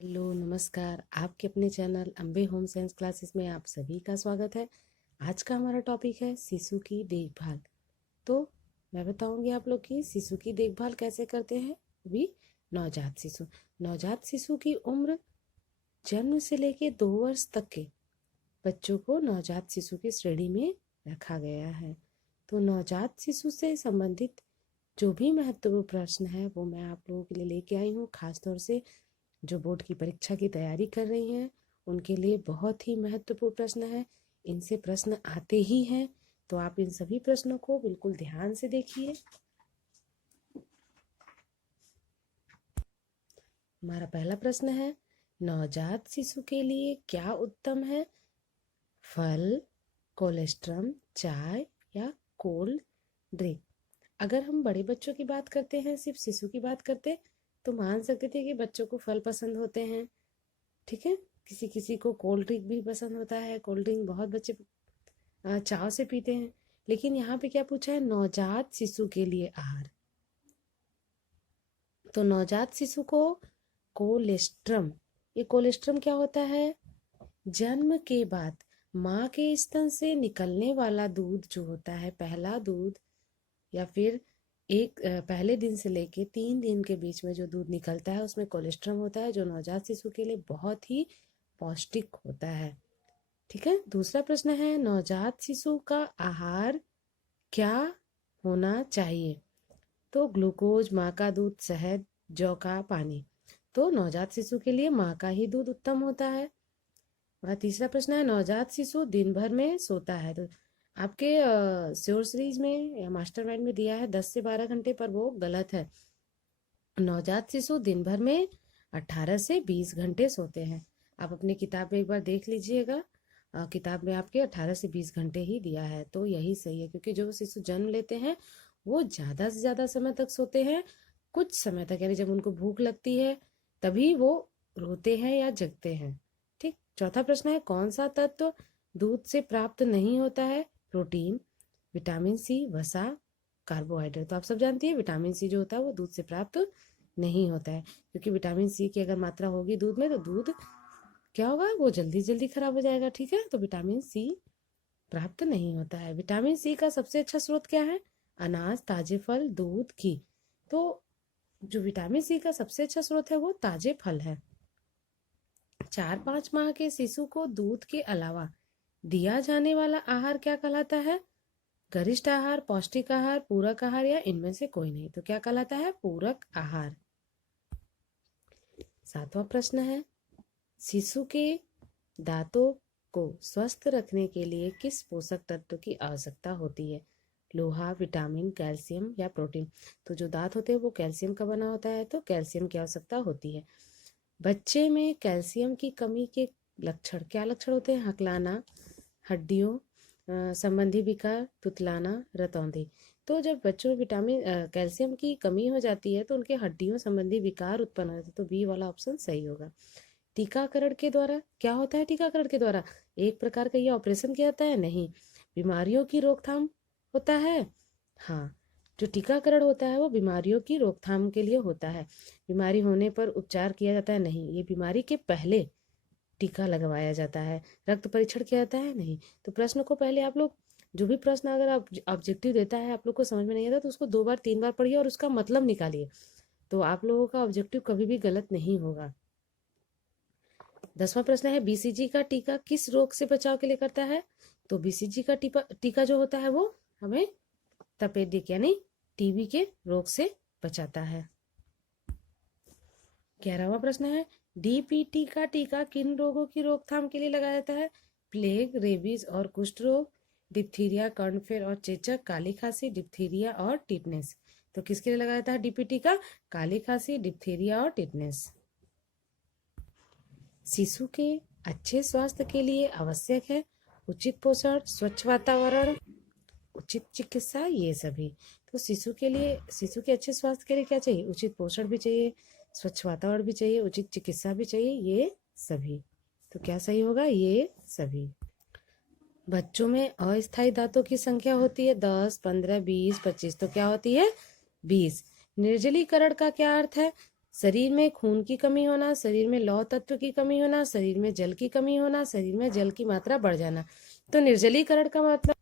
Hello नमस्कार। आपके अपने channel Ambe home science classes में आप सभी का स्वागत है। आज का हमारा टॉपिक है शिशु की देखभाल। तो मैं बताऊंगी आप लोग की शिशु की देखभाल कैसे करते हैं। भी नवजात शिशु नवजात शिशु की उम्र जन्म से लेके 2 वर्ष तक के बच्चों को नवजात शिशु की श्रेणी में रखा गया है। तो नवजात शिशु से संबंधित जो भी महत्वपूर्ण प्रश्न है वो मैं आप लोगों के लिए लेके आई हूँ। खासतौर से जो बोर्ड की परीक्षा की तैयारी कर रही हैं उनके लिए बहुत ही महत्वपूर्ण प्रश्न है। इनसे प्रश्न आते ही हैं, तो आप इन सभी प्रश्नों को बिल्कुल ध्यान से देखिए। हमारा पहला प्रश्न है, नवजात शिशु के लिए क्या उत्तम है? फल, कोलेस्ट्रम, चाय या कोल्ड ड्रिंक? अगर हम बड़े बच्चों की बात करते हैं, सिर्फ शिशु की बात करते, तो मान सकते थे कि बच्चों को फल पसंद होते हैं। ठीक है, किसी किसी को कोल्ड ड्रिंक भी पसंद होता है। कोल्ड ड्रिंक बहुत बच्चे चाव से पीते हैं। लेकिन यहाँ पे क्या पूछा है? नवजात शिशु के लिए आहार। तो नवजात शिशु को कोलेस्ट्रम, ये कोलेस्ट्रम क्या होता है? जन्म के बाद माँ के स्तन से निकलने वाला दूध जो होता है, पहला दूध, या फिर पहले दिन से लेके 3 दिन के बीच में जो दूध निकलता है उसमें कोलेस्ट्रम होता है, जो नवजात शिशु के लिए बहुत ही पौष्टिक होता है। ठीक है। दूसरा प्रश्न है, नवजात शिशु का आहार क्या होना चाहिए? तो ग्लूकोज, माँ का दूध, शहद, जौ का पानी। तो नवजात शिशु के लिए माँ का ही दूध उत्तम होता है। और तीसरा प्रश्न है, नवजात शिशु दिन भर में सोता है? तो आपके श्योर सीरीज में या मास्टर माइंड में दिया है 10 से 12 घंटे, पर वो गलत है। नवजात शिशु दिन भर में 18 से 20 घंटे सोते हैं। आप अपनी किताब में एक बार देख लीजिएगा, किताब में आपके 18 से 20 घंटे ही दिया है, तो यही सही है। क्योंकि जो शिशु जन्म लेते हैं वो ज़्यादा से ज़्यादा समय तक सोते हैं। कुछ समय तक, यानी जब उनको भूख लगती है तभी वो रोते हैं या जगते हैं। ठीक। चौथा प्रश्न है, कौन सा तत्व दूध से प्राप्त नहीं होता है? प्रोटीन, विटामिन सी, वसा, कार्बोहाइड्रेट। तो आप सब जानती है विटामिन सी जो होता है वो दूध से प्राप्त नहीं होता है। क्योंकि विटामिन सी की अगर मात्रा होगी दूध में तो दूध क्या होगा? वो जल्दी जल्दी खराब हो जाएगा। ठीक है, तो विटामिन सी प्राप्त नहीं होता है। विटामिन सी का सबसे अच्छा स्रोत क्या है? अनाज, ताजे फल, दूध, घी। तो जो विटामिन सी का सबसे अच्छा स्रोत है वो ताजे फल है। 4-5 माह के शिशु को दूध के अलावा दिया जाने वाला आहार क्या कहलाता है? गरिष्ठ आहार, पौष्टिक आहार, पूरक आहार, या इनमें से कोई नहीं? तो क्या कहलाता है? पूरक आहार। 7वां प्रश्न है, शिशु के दांतों को स्वस्थ रखने के लिए किस पोषक तत्व की आवश्यकता होती है? लोहा, विटामिन, कैल्शियम या प्रोटीन? तो जो दांत होते हैं वो कैल्शियम का बना होता है, तो कैल्शियम की आवश्यकता होती है। बच्चे में कैल्शियम की कमी के लक्षण क्या लक्षण होते हैं? हकलाना, हड्डियों संबंधी विकार, तुतलाना, रतौंधी। तो जब बच्चों में विटामिन कैल्शियम की कमी हो जाती है तो उनके हड्डियों संबंधी विकार उत्पन्न होते हैं। तो बी वाला ऑप्शन सही होगा। टीकाकरण के द्वारा क्या होता है? टीकाकरण के द्वारा एक प्रकार का ये ऑपरेशन किया जाता है? नहीं। बीमारियों की रोकथाम होता है। हाँ, जो टीकाकरण होता है वो बीमारियों की रोकथाम के लिए होता है। बीमारी होने पर उपचार किया जाता है? नहीं। ये बीमारी के पहले टीका लगवाया जाता है। रक्त परीक्षण किया जाता है? नहीं। तो प्रश्न को पहले आप लोग, जो भी प्रश्न अगर आप ऑब्जेक्टिव देता है आप लोग को समझ में नहीं आता तो उसको 2 बार 3 बार पढ़िए और उसका मतलब निकालिए, तो आप लोगों का ऑब्जेक्टिव कभी भी गलत नहीं होगा। 10वां प्रश्न है, बीसीजी का टीका किस रोग से बचाव के लिए करता है? तो बीसीजी का टीका जो होता है वो हमें तपेदिक यानी टीबी के रोग से बचाता है। 11वां प्रश्न है, डीपीटी का टीका किन रोगों की रोकथाम के लिए लगाया जाता है? प्लेग, रेबीज और कुष्ठ रोग, डिप्थीरिया, कर्णफेर और चेचक, काली खांसी, डिप्थीरिया और टिटनेस। तो किसके लिए लगाया जाता है डीपीटी का? काली खांसी, डिप्थीरिया और टिटनेस। शिशु के अच्छे स्वास्थ्य के लिए आवश्यक है उचित पोषण, स्वच्छ वातावरण, उचित चिकित्सा, ये सभी। तो शिशु के लिए, शिशु के अच्छे स्वास्थ्य के लिए क्या चाहिए? उचित पोषण भी चाहिए, स्वच्छ वातावरण भी चाहिए, उचित चिकित्सा भी चाहिए, ये सभी। तो क्या सही होगा? ये सभी। बच्चों में अस्थायी दांतों की संख्या होती है 10, 15, 20, 25। तो क्या होती है? 20। निर्जलीकरण का क्या अर्थ है? शरीर में खून की कमी होना, शरीर में लौह तत्व की कमी होना, शरीर में जल की कमी होना, शरीर में जल की मात्रा बढ़ जाना। तो निर्जलीकरण का मतलब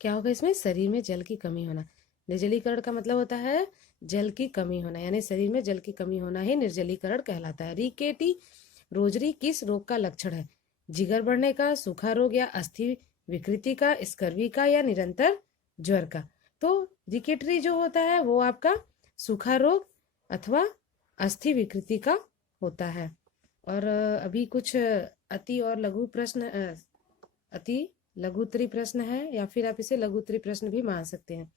क्या होगा इसमें? शरीर में जल की कमी होना। निर्जलीकरण का मतलब होता है जल की कमी होना, यानी शरीर में जल की कमी होना ही निर्जलीकरण कहलाता है। रिकेटी रोजरी किस रोग का लक्षण है? जिगर बढ़ने का, सूखा रोग या अस्थि विकृति का, स्कर्वी का या निरंतर ज्वर का? तो रिकेटरी जो होता है वो आपका सूखा रोग अथवा अस्थि विकृति का होता है। और अभी कुछ अति और लघु प्रश्न, अति लघुत्तरी प्रश्न है, या फिर आप इसे लघुत्तरी प्रश्न भी मान सकते हैं।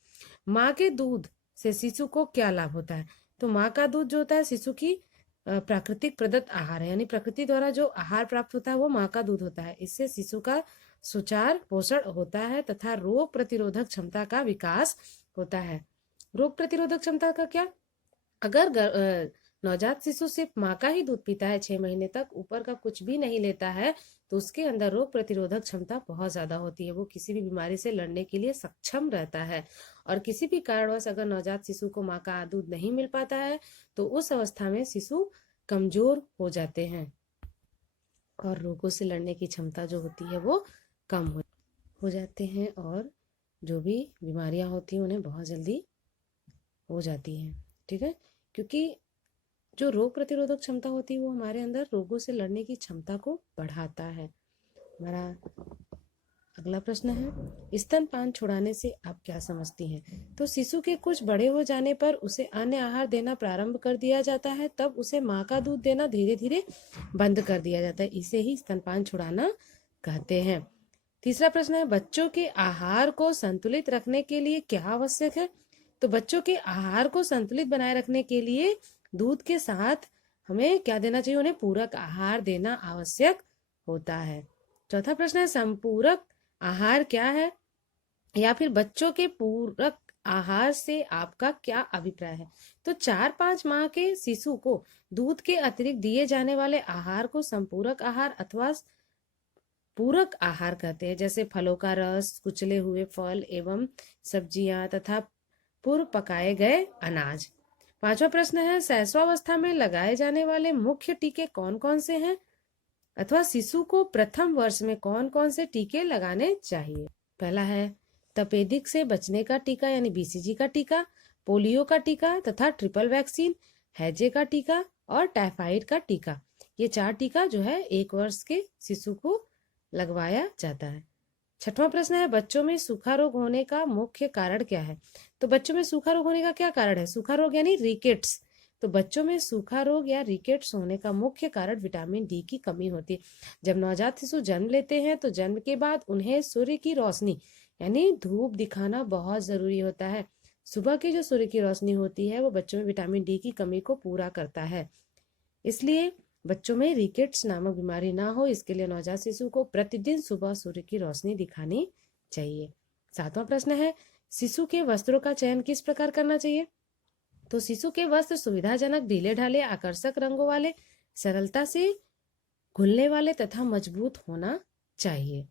माँ के दूध से शिशु को क्या लाभ होता है? तो माँ का दूध जो होता है शिशु की प्राकृतिक प्रदत्त आहार है, यानी प्रकृति द्वारा जो आहार प्राप्त होता है वो माँ का दूध होता है। इससे शिशु का सुचार पोषण होता है तथा रोग प्रतिरोधक क्षमता का विकास होता है। रोग प्रतिरोधक क्षमता का क्या? अगर नवजात शिशु सिर्फ माँ का ही दूध पीता है 6 महीने तक, ऊपर का कुछ भी नहीं लेता है, तो उसके अंदर रोग प्रतिरोधक क्षमता बहुत ज्यादा होती है। वो किसी भी बीमारी से लड़ने के लिए सक्षम रहता है। और किसी भी कारणवश अगर नवजात शिशु को माँ का दूध नहीं मिल पाता है तो उस अवस्था में शिशु कमजोर हो जाते हैं और रोगों से लड़ने की क्षमता जो होती है वो कम हो जाते हैं, और जो भी बीमारियां होती हैं उन्हें बहुत जल्दी हो जाती हैं। ठीक है, क्योंकि जो रोग प्रतिरोधक क्षमता होती है वो हमारे अंदर रोगों से लड़ने की क्षमता को बढ़ाता है। हमारा अगला प्रश्न है, स्तनपान छुड़ाने से आप क्या समझती हैं? तो शिशु के कुछ बड़े हो जाने पर उसे अन्य आहार देना प्रारंभ कर दिया जाता है, तब उसे माँ का दूध देना धीरे धीरे बंद कर दिया जाता है। इसे ही स्तनपान छुड़ाना कहते हैं। तीसरा प्रश्न है, बच्चों के आहार को संतुलित रखने के लिए क्या आवश्यक है? तो बच्चों के आहार को संतुलित बनाए रखने के लिए दूध के साथ हमें क्या देना चाहिए? उन्हें पूरक आहार देना आवश्यक होता है। चौथा प्रश्न है, संपूरक आहार क्या है? या फिर बच्चों के पूरक आहार से आपका क्या अभिप्राय है? तो 4-5 माह के शिशु को दूध के अतिरिक्त दिए जाने वाले आहार को संपूरक आहार अथवा पूरक आहार कहते हैं, जैसे फलों का रस, कुचले हुए फल एवं सब्जियां तथा पूर्व पकाए गए अनाज। पांचवा प्रश्न है, शैशवावस्था में लगाए जाने वाले मुख्य टीके कौन कौन से हैं, अथवा शिशु को प्रथम वर्ष में कौन कौन से टीके लगाने चाहिए? पहला है तपेदिक से बचने का टीका यानी बीसीजी का टीका, पोलियो का टीका तथा ट्रिपल वैक्सीन, हैजे का टीका और टाइफाइड का टीका। ये 4 टीका जो है 1 वर्ष के शिशु को लगवाया जाता है। छठवां प्रश्न है, बच्चों में सूखा रोग होने का मुख्य कारण क्या है? तो बच्चों में सूखा रोग होने का क्या कारण है? सूखा रोग यानी रिकेट्स। तो बच्चों में सूखा रोग या रिकेट्स होने का मुख्य कारण विटामिन डी की कमी होती है। जब नवजात शिशु जन्म लेते हैं तो जन्म के बाद उन्हें सूर्य की रोशनी यानी धूप दिखाना बहुत जरूरी होता है। सुबह की जो सूर्य की रोशनी होती है वो बच्चों में विटामिन डी की कमी को पूरा करता है। इसलिए बच्चों में रिकेट्स नामक बीमारी ना हो, इसके लिए नवजात शिशु को प्रतिदिन सुबह सूर्य की रोशनी दिखानी चाहिए। सातवां प्रश्न है, शिशु के वस्त्रों का चयन किस प्रकार करना चाहिए? तो शिशु के वस्त्र सुविधाजनक, ढीले ढाले, आकर्षक रंगों वाले, सरलता से घुलने वाले तथा मजबूत होना चाहिए।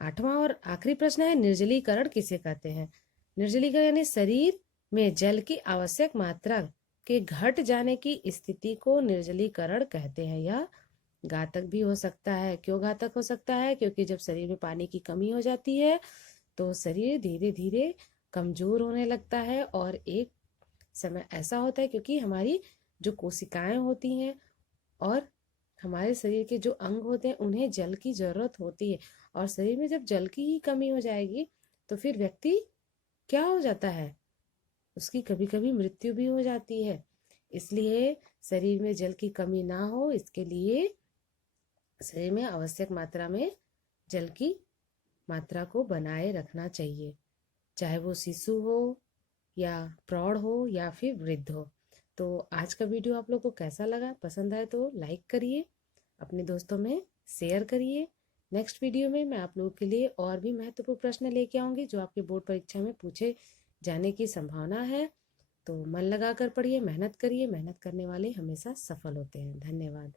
आठवां और आखिरी प्रश्न है, निर्जलीकरण किसे कहते हैं? निर्जलीकरण यानी शरीर में जल की आवश्यक मात्रा के घट जाने की स्थिति को निर्जलीकरण कहते हैं। यह घातक भी हो सकता है। क्यों घातक हो सकता है? क्योंकि जब शरीर में पानी की कमी हो जाती है तो शरीर धीरे धीरे कमजोर होने लगता है, और एक समय ऐसा होता है क्योंकि हमारी जो कोशिकाएं होती हैं और हमारे शरीर के जो अंग होते हैं उन्हें जल की जरूरत होती है, और शरीर में जब जल की ही कमी हो जाएगी तो फिर व्यक्ति क्या हो जाता है? उसकी कभी कभी मृत्यु भी हो जाती है। इसलिए शरीर में जल की कमी ना हो, इसके लिए शरीर में आवश्यक मात्रा में जल की मात्रा को बनाए रखना चाहिए, चाहे वो शिशु हो या प्रौढ़ हो या फिर वृद्ध हो। तो आज का वीडियो आप लोग को कैसा लगा? पसंद आए तो लाइक करिए, अपने दोस्तों में शेयर करिए। नेक्स्ट वीडियो में मैं आप लोगों के लिए और भी महत्वपूर्ण प्रश्न लेके आऊंगी जो आपके बोर्ड परीक्षा में पूछे जाने की संभावना है। तो मन लगा कर पढ़िए, मेहनत करिए। मेहनत करने वाले हमेशा सफल होते हैं। धन्यवाद।